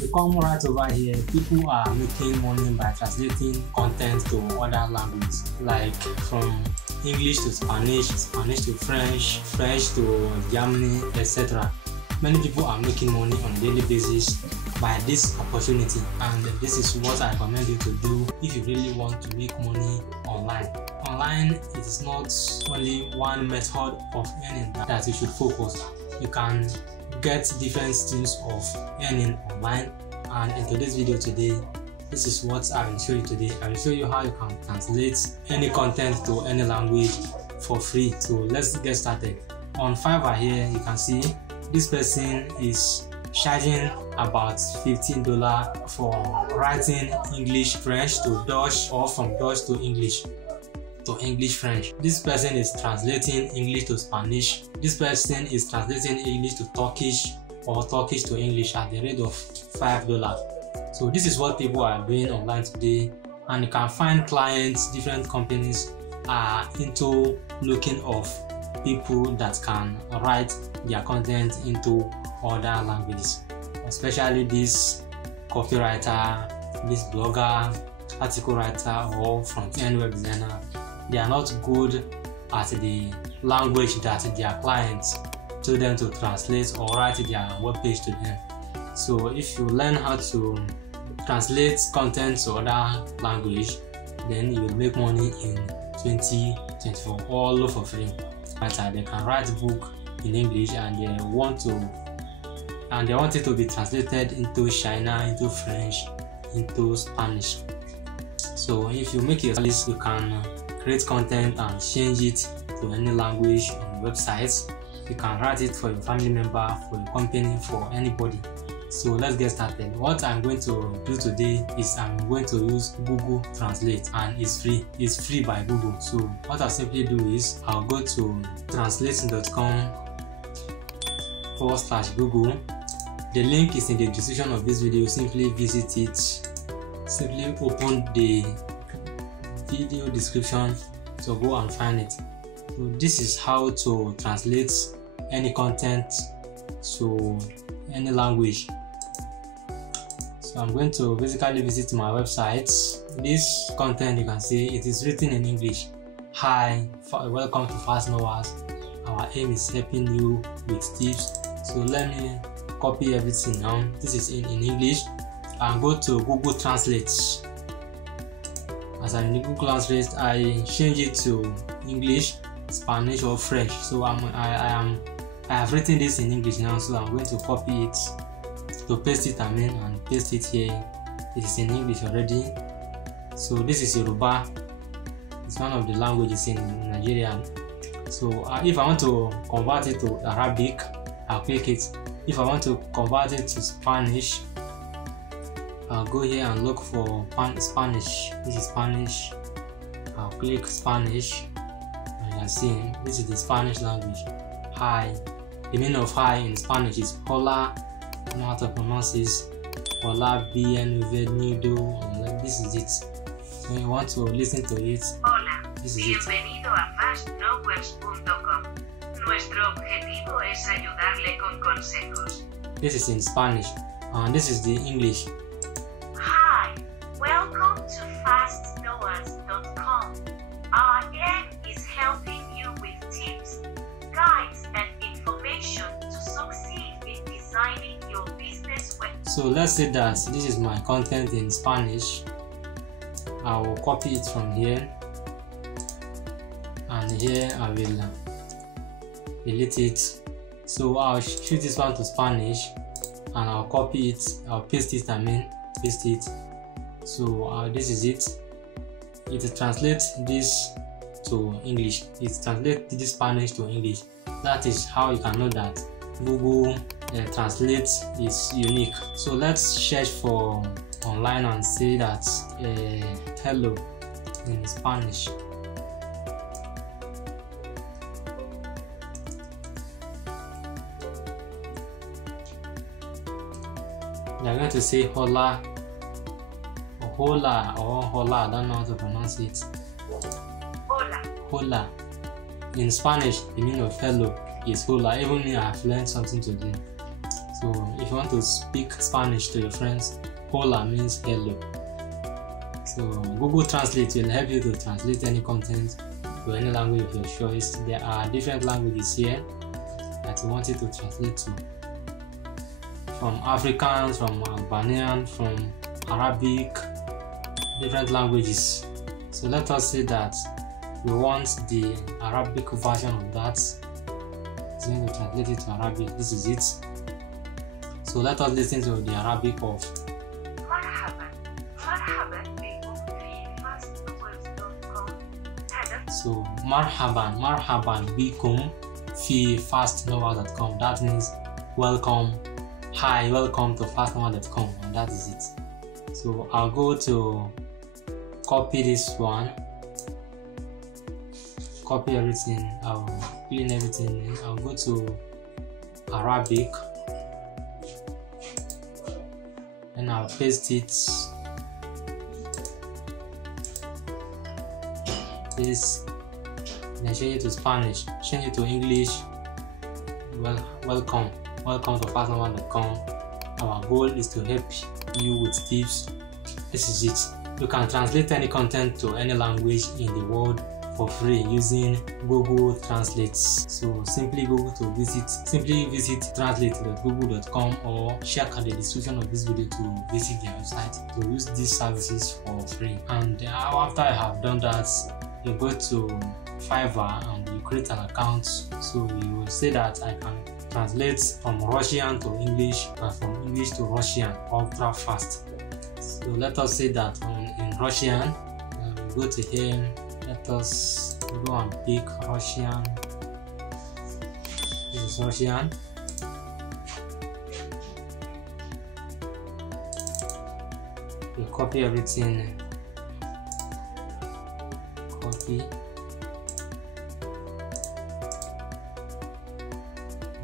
You come right over here. People are making money by translating content to other languages, like from English to Spanish, Spanish to French, French to Germany, etc. Many people are making money on a daily basis by this opportunity, and this is what I recommend you to do if you really want to make money online. Online, it is not only one method of earning that you should focus. You can get different streams of earning online, and in today's video today, this is what I will show you today. I will show you how you can translate any content to any language for free. So let's get started. On Fiverr here, you can see this person is charging about $15 for writing English French to Dutch, or from Dutch to English French. This person is translating English to Spanish. This person is translating English to Turkish, or Turkish to English at the rate of $5. So this is what people are doing online today, and you can find clients. Different companies are into looking of people that can write their content into other languages, especially this copywriter, this blogger, article writer, or front-end web designer. They are not good at the language that their clients told them to translate or write their web page to them. So if you learn how to translate content to other language, then you will make money in 2024 all for free. They can write a book in English, and they want it to be translated into China, into French, into Spanish. So if you make your list, you can create content and change it to any language on your website. You can write it for your family member, for your company, for anybody. So let's get started. What I'm going to do today is I'm going to use Google Translate, and it's free. It's free by Google. So what I simply do is I'll go to translate.com/Google. The link is in the description of this video. Simply visit it. Simply open the video description to go and find it. So this is how to translate any content to any language. So I'm going to basically visit my website. This content, you can see it is written in English. Hi, welcome to Fast Knowers. Our aim is helping you with tips. So let me copy everything now. This is in English. And go to Google Translate. As I'm in Google Translate, I change it to English, Spanish, or French. So I have written this in English now, so I'm going to copy it, to paste it and paste it here. It is in English already. So this is Yoruba. It's one of the languages in Nigeria. So if I want to convert it to Arabic, I'll click it. If I want to convert it to Spanish, I'll go here and look for Spanish. This is Spanish. I'll click Spanish. And you can see this is the Spanish language. Hi. The meaning of hi in Spanish is hola. I don't know how to pronounce this. Hola, bienvenido. This is it. So you want to listen to it. Hola. This is Bienvenido a fastnowers.com. Nuestro objetivo es ayudarle con consejos. This is in Spanish, and this is the English. Hi, welcome to fastnowers.com. Our aim is helping you with tips, guides, and information to succeed in designing your business web. So let's say that this is my content in Spanish. I will copy it from here, and here I will delete it. So I'll shoot this one to Spanish, and I'll copy it, I'll paste it, paste it. So this is it. It translates this to English. It translates this Spanish to English. That is how you can know that Google Translate is unique. So let's search for online and say that hello in Spanish. They're going to say hola, or hola, or hola. I don't know how to pronounce it. Hola. Hola. In Spanish, the meaning of hello is hola. Even me, I have learned something today. So if you want to speak Spanish to your friends, hola means hello. So Google Translate will help you to translate any content to any language of your choice. There are different languages here that you want it to translate to. From Afrikaans, from Albanian, from Arabic, different languages. So let us say that we want the Arabic version of that. It's going to translate it to Arabic. This is it. So let us listen to the Arabic of So marhaban bikum fi fastnowa.com. That means welcome, hi, welcome to fastnowa.com, and that is it. So I'll go to copy this one, copy everything, I'll fill in everything. I'll go to Arabic and I'll paste it. This, then change it to Spanish, change it to English. Welcome to fastnowa.com. Our goal is to help you with tips. This is it. You can translate any content to any language in the world for free using Google Translate. So simply visit translate.google.com or check the description of this video to visit their website to use these services for free. And after I have done that, you go to Fiverr and you create an account. So you will say that I can translate from Russian to English and from English to Russian ultra fast. So let us say that in Russian, we go to here. Let us go and pick Russian. This is Russian. You copy everything. Copy.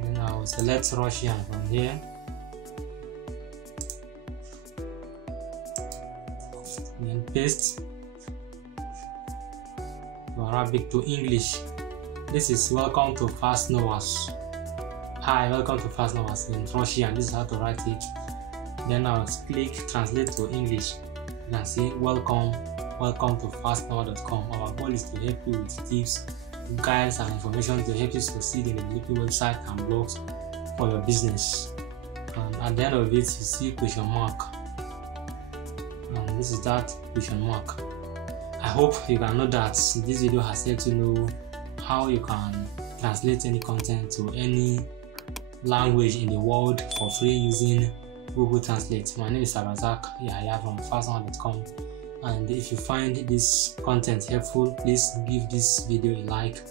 Then I'll select Russian from here. Then paste. Arabic to English. This is welcome to fastnowas. Hi, welcome to fastnowas in Russian. This is how to write it. Then I'll click translate to English. You can see welcome to fastnowa.com. Our goal is to help you with tips, guides, and information to help you succeed in developing website and blogs for your business. And at the end of it, you see question mark. And this is that question mark. I hope you can know that this video has helped you know how you can translate any content to any language in the world for free using Google Translate. My name is Abazak Yahya from fastnowa.com, and if you find this content helpful, please give this video a like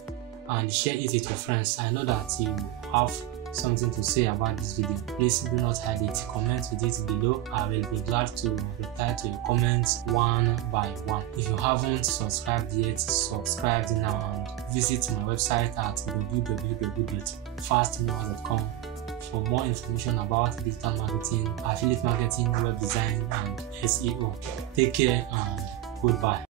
and share it with your friends. I know that you have something to say about this video. Please do not hide it. Comment with it below. I will be glad to reply to your comments one by one. If you haven't subscribed yet, subscribe now and visit my website at www.fastnowa.com for more information about digital marketing, affiliate marketing, web design, and SEO. Take care and goodbye.